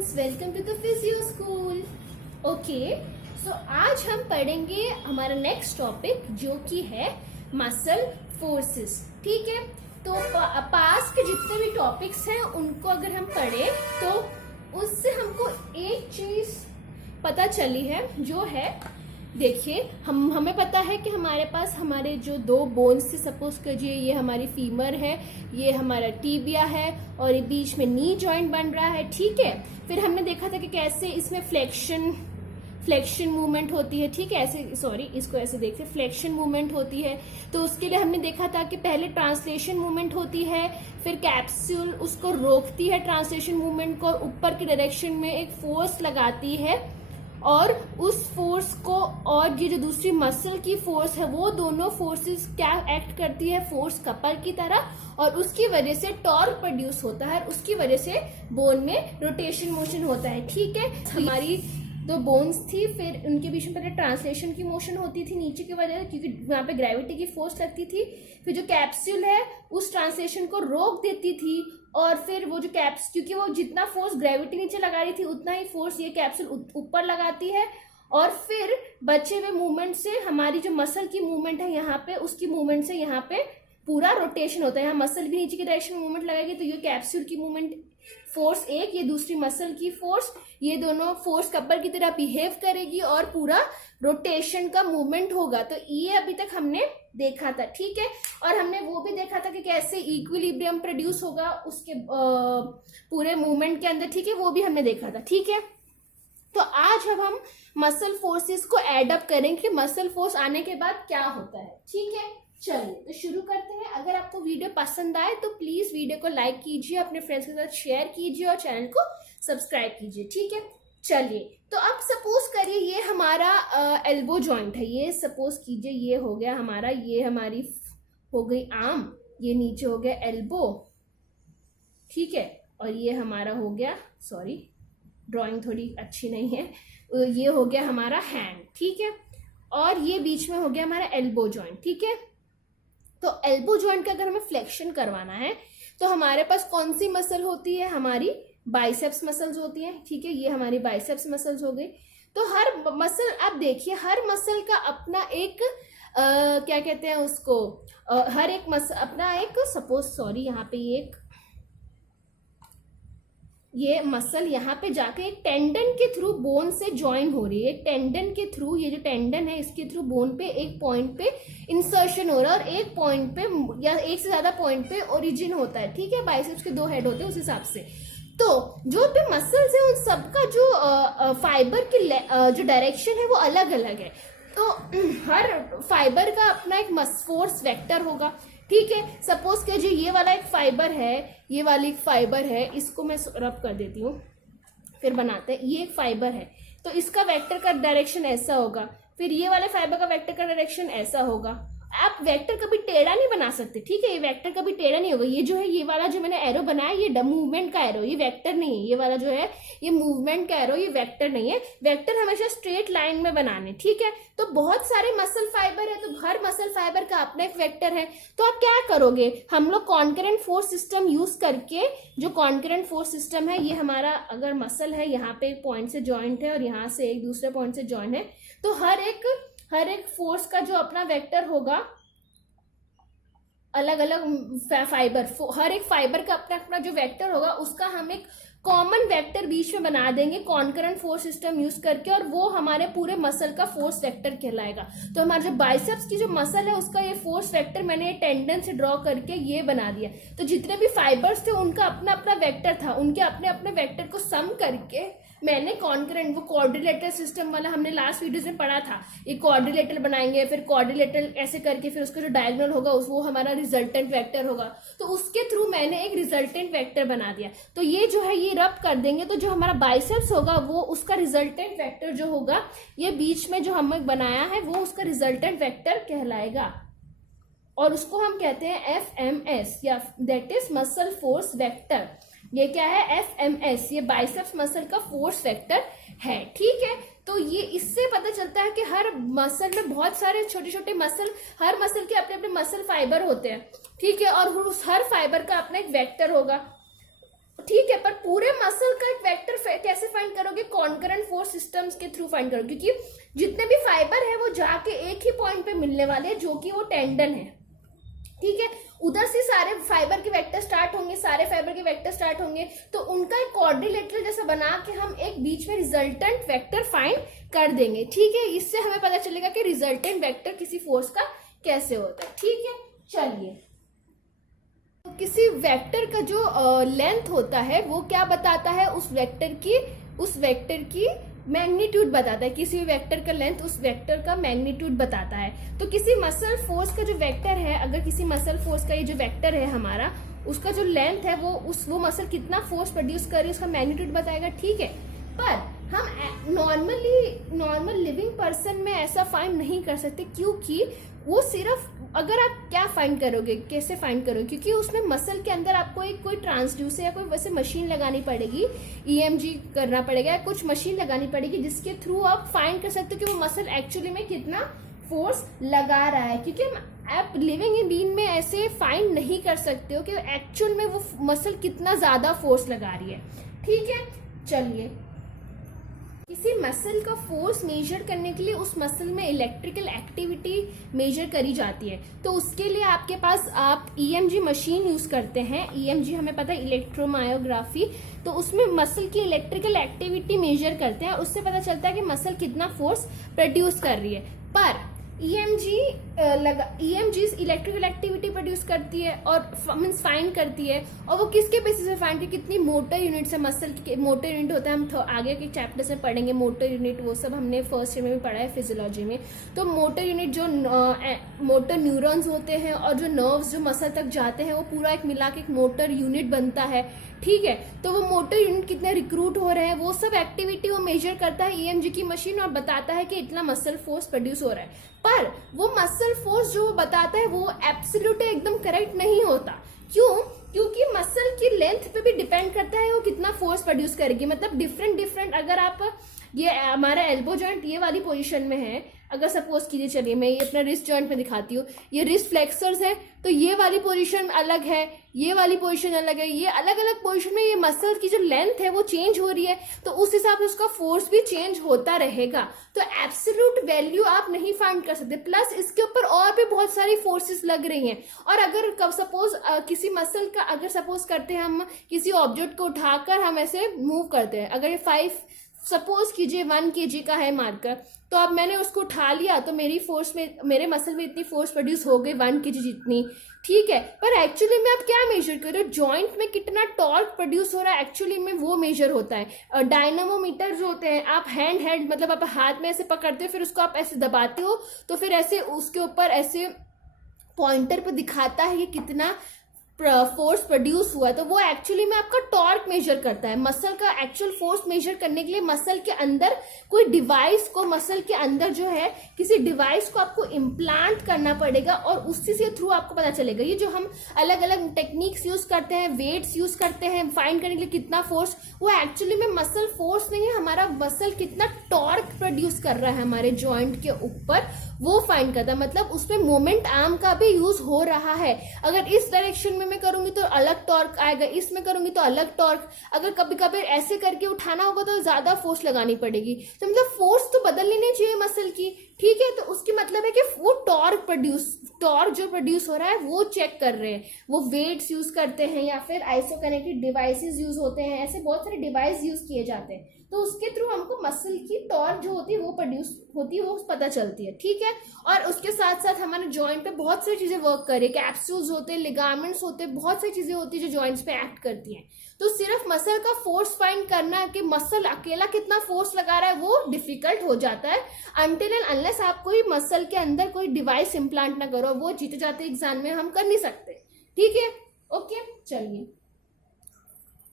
Students, welcome to the physio school. Okay, so आज हम पढ़ेंगे हमारा नेक्स्ट टॉपिक जो कि है मसल फोर्सेस। ठीक है, तो पास के जितने भी टॉपिक्स हैं उनको अगर हम पढ़े तो उससे हमको एक चीज पता चली है, जो है देखिए हमें पता है कि हमारे पास हमारे जो दो बोन्स थे, सपोज करिए ये हमारी फीमर है, ये हमारा टीबिया है और ये बीच में नी जॉइंट बन रहा है। ठीक है, फिर हमने देखा था कि कैसे इसमें फ्लेक्शन मूवमेंट होती है। ठीक है, ऐसे इसको ऐसे देखते, फ्लेक्शन मूवमेंट होती है। तो उसके लिए हमने देखा था कि पहले ट्रांसलेशन मूवमेंट होती है, फिर कैप्सूल उसको रोकती है ट्रांसलेशन मूवमेंट को और ऊपर की डायरेक्शन में एक फोर्स लगाती है, और उस फोर्स को और ये जो दूसरी मसल की फोर्स है वो दोनों फोर्सेस क्या एक्ट करती है, फोर्स कपल की तरह, और उसकी वजह से टॉर्क प्रोड्यूस होता है और उसकी वजह से बोन में रोटेशन मोशन होता है। ठीक है, हमारी दो बोन्स थी, फिर उनके बीच में पहले ट्रांसलेशन की मोशन होती थी नीचे की वजह से, क्योंकि वहां पे ग्रेविटी की फोर्स लगती थी। फिर जो कैप्सूल है उस ट्रांसलेशन को रोक देती थी, और फिर वो जो क्योंकि वो जितना फोर्स ग्रेविटी नीचे लगा रही थी उतना ही फोर्स ये कैप्सूल ऊपर लगाती है, और फिर बचे हुए मूवमेंट से हमारी जो मसल की मूवमेंट है यहाँ पे, उसकी मूवमेंट से यहाँ पे पूरा रोटेशन होता है। यहाँ मसल भी नीचे की डायरेक्शन में मूवमेंट लगाएगी तो ये कैप्सूल की मूवमेंट फोर्स एक, ये दूसरी मसल की फोर्स, ये दोनों फोर्स कपल की तरह बिहेव करेगी और पूरा रोटेशन का मूवमेंट होगा। तो ये अभी तक हमने देखा था। ठीक है, और हमने वो भी देखा था कि कैसे इक्विलिब्रियम प्रोड्यूस होगा उसके पूरे मूवमेंट के अंदर। ठीक है, वो भी हमने देखा था। ठीक है, तो आज अब हम मसल फोर्सेस को एड अप करेंगे कि मसल फोर्स आने के बाद क्या होता है। ठीक है, चलिए तो शुरू करते हैं। अगर आपको वीडियो पसंद आए तो प्लीज वीडियो को लाइक कीजिए, अपने फ्रेंड्स के साथ शेयर कीजिए और चैनल को सब्सक्राइब कीजिए। ठीक है, चलिए तो अब सपोज करिए ये हमारा एल्बो जॉइंट है, ये सपोज कीजिए ये हो गया हमारा, ये हमारी हो गई आर्म, ये नीचे हो गया एल्बो। ठीक है, और ये हमारा हो गया, सॉरी ड्राइंग थोड़ी अच्छी नहीं है, ये हो गया हमारा हैंड। ठीक है, और ये बीच में हो गया हमारा एल्बो जॉइंट। ठीक है, तो एल्बो जॉइंट का अगर हमें फ्लेक्शन करवाना है तो हमारे पास कौन सी मसल होती है, हमारी बाइसेप्स मसल्स होती हैं। ठीक है, ये हमारी बाइसेप्स मसल्स हो गई। तो हर मसल, आप देखिए हर मसल का अपना एक क्या कहते हैं उसको, हर एक मसल अपना एक, सपोज यहाँ पे ये मसल यहाँ पे जाके एक टेंडन के थ्रू बोन से ज्वाइन हो रही है। एक टेंडन के थ्रू, ये जो टेंडन है इसके थ्रू बोन पे एक पॉइंट पे इंसर्शन हो रहा है और एक पॉइंट पे या एक से ज्यादा पॉइंट पे ओरिजिन होता है। ठीक है, बाइसेप्स के दो हेड होते हैं उस हिसाब से। तो जो भी मसल्स है उन सबका जो फाइबर की जो डायरेक्शन है वो अलग अलग है। तो हर फाइबर का अपना एक फोर्स वेक्टर होगा। ठीक है, सपोज कीजिए ये वाला एक फाइबर है, ये वाली एक फाइबर है, इसको मैं रब कर देती हूँ, फिर बनाते हैं। ये एक फाइबर है तो इसका वेक्टर का डायरेक्शन ऐसा होगा, फिर ये वाले फाइबर का वेक्टर का डायरेक्शन ऐसा होगा। आप वेक्टर कभी टेढ़ा नहीं बना सकते। ठीक है, ये वेक्टर कभी टेढ़ा नहीं होगा। ये जो है, ये वाला जो मैंने एरो बनाया, ये मूवमेंट का एरो, ये वेक्टर नहीं है। ये वाला जो है ये मूवमेंट का एरो, ये वेक्टर नहीं है। वेक्टर हमेशा स्ट्रेट लाइन में बनाने। ठीक है, तो बहुत सारे मसल फाइबर है तो हर मसल फाइबर का अपना एक वेक्टर है। तो आप क्या करोगे, हम लोग कॉन्करेंट फोर्स सिस्टम यूज करके, जो कॉन्करेंट फोर्स सिस्टम है, ये हमारा अगर मसल है यहाँ पे एक पॉइंट से जॉइंट है और यहाँ से एक दूसरे पॉइंट से जॉइंट है, तो हर एक फोर्स का जो अपना वेक्टर होगा, अलग अलग फाइबर, हर एक फाइबर का अपना अपना जो वेक्टर होगा उसका हम एक कॉमन वेक्टर बीच में बना देंगे कॉन्करेंट फोर्स सिस्टम यूज करके, और वो हमारे पूरे मसल का फोर्स वेक्टर कहलाएगा। तो हमारा जो बाइसेप्स की जो मसल है उसका ये फोर्स वेक्टर मैंने टेंडन से ड्रॉ करके ये बना दिया। तो जितने भी फाइबर्स थे उनका अपना अपना वेक्टर था, उनके अपने अपने वेक्टर को सम करके मैंने कॉन्करेंट, वो क्वाड्रिलेटरल सिस्टम वाला हमने लास्ट वीडियो में पढ़ा था, ये क्वाड्रिलेटरल बनाएंगे, फिर क्वाड्रिलेटरल ऐसे करके फिर उसका जो डायगोनल होगा वो हमारा रिजल्टेंट वेक्टर होगा। तो उसके थ्रू मैंने एक रिजल्टेंट वेक्टर बना दिया। तो ये जो है ये रब कर देंगे तो जो हमारा बाइसेप्स होगा वो उसका रिजल्टेंट वेक्टर जो होगा, ये बीच में जो हमने बनाया है वो उसका रिजल्टेंट वेक्टर कहलाएगा, और उसको हम कहते हैं FMS, या that is muscle force vector. ये क्या है, FMS, ये बाइसेप्स मसल का फोर्स वेक्टर है। ठीक है, तो ये इससे पता चलता है कि हर मसल में बहुत सारे छोटे छोटे मसल, हर मसल के अपने अपने मसल फाइबर होते हैं। ठीक है, और उस हर फाइबर का अपना एक वेक्टर होगा। ठीक है, पर पूरे मसल का एक वेक्टर कैसे फाइंड करोगे? कॉन्करेंट फोर्स सिस्टम्स के थ्रू फाइंड करोगे, क्योंकि जितने भी फाइबर है वो जाके एक ही पॉइंट पे मिलने वाले हैं, जो कि वो टेंडन है। ठीक है, उधर से सारे फाइबर के वेक्टर स्टार्ट होंगे, सारे फाइबर के वेक्टर स्टार्ट होंगे, तो उनका एक क्वाड्रिलेटरल जैसा बना के हम एक बीच में रिजल्टेंट वेक्टर फाइंड कर देंगे। ठीक है, इससे हमें पता चलेगा कि रिजल्टेंट वेक्टर किसी फोर्स का कैसे होता है। ठीक है, चलिए, तो किसी वेक्टर का जो लेंथ होता है वो क्या बताता है? उस वेक्टर की मैग्नीट्यूड बताता है। किसी भी वेक्टर का लेंथ उस वेक्टर का मैग्नीट्यूड बताता है। तो किसी मसल फोर्स का जो वेक्टर है, अगर किसी मसल फोर्स का ये जो वेक्टर है हमारा, उसका जो लेंथ है वो मसल कितना फोर्स प्रोड्यूस कर रही है उसका मैग्नीट्यूड बताएगा। ठीक है, पर हम नॉर्मल लिविंग पर्सन में ऐसा फाइंड नहीं कर सकते, क्योंकि वो सिर्फ, अगर आप क्या फाइंड करोगे, कैसे फाइंड करोगे? क्योंकि उसमें मसल के अंदर आपको एक कोई ट्रांसड्यूसर या कोई वैसे मशीन लगानी पड़ेगी, ईएमजी करना पड़ेगा, या कुछ मशीन लगानी पड़ेगी जिसके थ्रू आप फाइंड कर सकते हो कि वो मसल एक्चुअली में कितना फोर्स लगा रहा है। क्योंकि आप लिविंग इन बीइंग में ऐसे फाइंड नहीं कर सकते हो कि एक्चुअल में वो मसल कितना ज्यादा फोर्स लगा रही है। ठीक है, चलिए, किसी मसल का फोर्स मेजर करने के लिए उस मसल में इलेक्ट्रिकल एक्टिविटी मेजर करी जाती है। तो उसके लिए आपके पास आप ईएमजी मशीन यूज करते हैं। ईएमजी हमें पता है, इलेक्ट्रोमायोग्राफी। तो उसमें मसल की इलेक्ट्रिकल एक्टिविटी मेजर करते हैं और उससे पता चलता है कि मसल कितना फोर्स प्रोड्यूस कर रही है। पर ईएमजी इलेक्ट्रिकल एक्टिविटी प्रोड्यूस करती है और मीन्स फाइंड करती है, और वो किसके बेसिस पे फाइंड करती है? कितनी मोटर यूनिट है मसल के। मोटर यूनिट होता है, हम आगे के चैप्टर से पढ़ेंगे मोटर यूनिट, वो सब हमने फर्स्ट ईयर में भी पढ़ा है फिजियोलॉजी में। तो मोटर यूनिट जो मोटर न्यूरॉन्स होते हैं और जो नर्व्स जो मसल तक जाते हैं, वो पूरा एक मिला के एक मोटर यूनिट बनता है। ठीक है, तो वो मोटर यूनिट कितने रिक्रूट हो रहे हैं, वो सब एक्टिविटी वो मेजर करता है ईएमजी की मशीन, और बताता है कि इतना मसल फोर्स प्रोड्यूस हो रहा है। पर वो मसल फोर्स जो बताता है वो एब्सोल्यूट एकदम करेक्ट नहीं होता। क्यों? क्योंकि मसल की लेंथ पे भी डिपेंड करता है वो कितना फोर्स प्रोड्यूस करेगी। मतलब डिफरेंट अगर आप, ये हमारा एल्बो जॉइंट ये वाली पोजीशन में है, अगर सपोज कीजिए, चलिए मैं ये अपना रिस्ट जॉइंट में दिखाती हूँ, ये रिस्ट फ्लेक्सर्स है, तो ये वाली पोजीशन अलग है, ये वाली पोजीशन अलग है, ये अलग अलग पोजीशन में ये मसल की जो लेंथ है वो चेंज हो रही है, तो उस हिसाब से उसका फोर्स भी चेंज होता रहेगा। तो एब्सोल्यूट वैल्यू आप नहीं फाइंड कर सकते। प्लस इसके ऊपर और भी बहुत सारी फोर्सेस लग रही हैं। और अगर सपोज किसी मसल का, अगर सपोज करते हैं हम किसी ऑब्जेक्ट को उठाकर हम ऐसे मूव करते हैं, अगर ये सपोज कीजिए 1 kg का है मार्कर, तो अब मैंने उसको उठा लिया तो मेरे मसल में इतनी फोर्स प्रोड्यूस हो गई 1 kg जितनी। ठीक है, पर एक्चुअली में आप क्या मेजर कर रहे हो? जॉइंट में कितना टॉर्क प्रोड्यूस हो रहा है, एक्चुअली में वो मेजर होता है। डायनामोमीटर जो होते हैं, आप हैंड मतलब आप हाथ में ऐसे पकड़ते हो, फिर उसको आप ऐसे दबाते हो, तो फिर ऐसे उसके ऊपर ऐसे पॉइंटर पे दिखाता है कि कितना फोर्स प्रोड्यूस हुआ है। तो वो एक्चुअली में आपका टॉर्क मेजर करता है। मसल का एक्चुअल फोर्स मेजर करने के लिए मसल के अंदर कोई डिवाइस को, मसल के अंदर जो है किसी डिवाइस को आपको इम्प्लांट करना पड़ेगा, और उसी से थ्रू आपको पता चलेगा। ये जो हम अलग अलग टेक्निक्स यूज करते हैं, वेट्स यूज करते हैं फाइंड करने के लिए कितना फोर्स, वो एक्चुअली में मसल फोर्स नहीं है, हमारा मसल कितना टॉर्क प्रोड्यूस कर रहा है हमारे जॉइंट के ऊपर, वो फाइंड करता है। मतलब उसमें मोमेंट आर्म का भी यूज हो रहा है। अगर इस डायरेक्शन में मैं करूंगी तो अलग टॉर्क आएगा, इसमें करूंगी तो अलग टॉर्क। अगर कभी कभी ऐसे करके उठाना होगा तो ज्यादा फोर्स लगानी पड़ेगी। तो मतलब फोर्स तो बदलनी नहीं चाहिए मसल की। ठीक है, तो उसकी मतलब है कि वो टॉर्क जो प्रोड्यूस हो रहा है वो चेक कर रहे हैं। वो वेट्स यूज करते हैं या फिर आइसोकिनेटिक डिवाइसेस यूज होते हैं, ऐसे बहुत सारे डिवाइस यूज किए जाते हैं। तो उसके थ्रू हमको मसल की टॉर्क जो होती है वो प्रोड्यूस होती है, वो पता चलती है। ठीक है, और उसके साथ साथ हमारे जॉइंट पे बहुत सारी चीजें वर्क कर रही है, कैप्सूल्स होते हैं, लिगामेंट्स होते हैं, बहुत सारी चीजें होती है जो जॉइंट्स पे एक्ट करती हैं। तो सिर्फ मसल का फोर्स फाइंड करना कि मसल अकेला कितना फोर्स लगा रहा है वो डिफिकल्ट हो जाता है, अनटिल एंड अनलेस आप कोई मसल के अंदर कोई डिवाइस इम्प्लांट ना करो। वो जीते जाते एग्जाम में हम कर नहीं सकते। ठीक है, ओके, चलिए।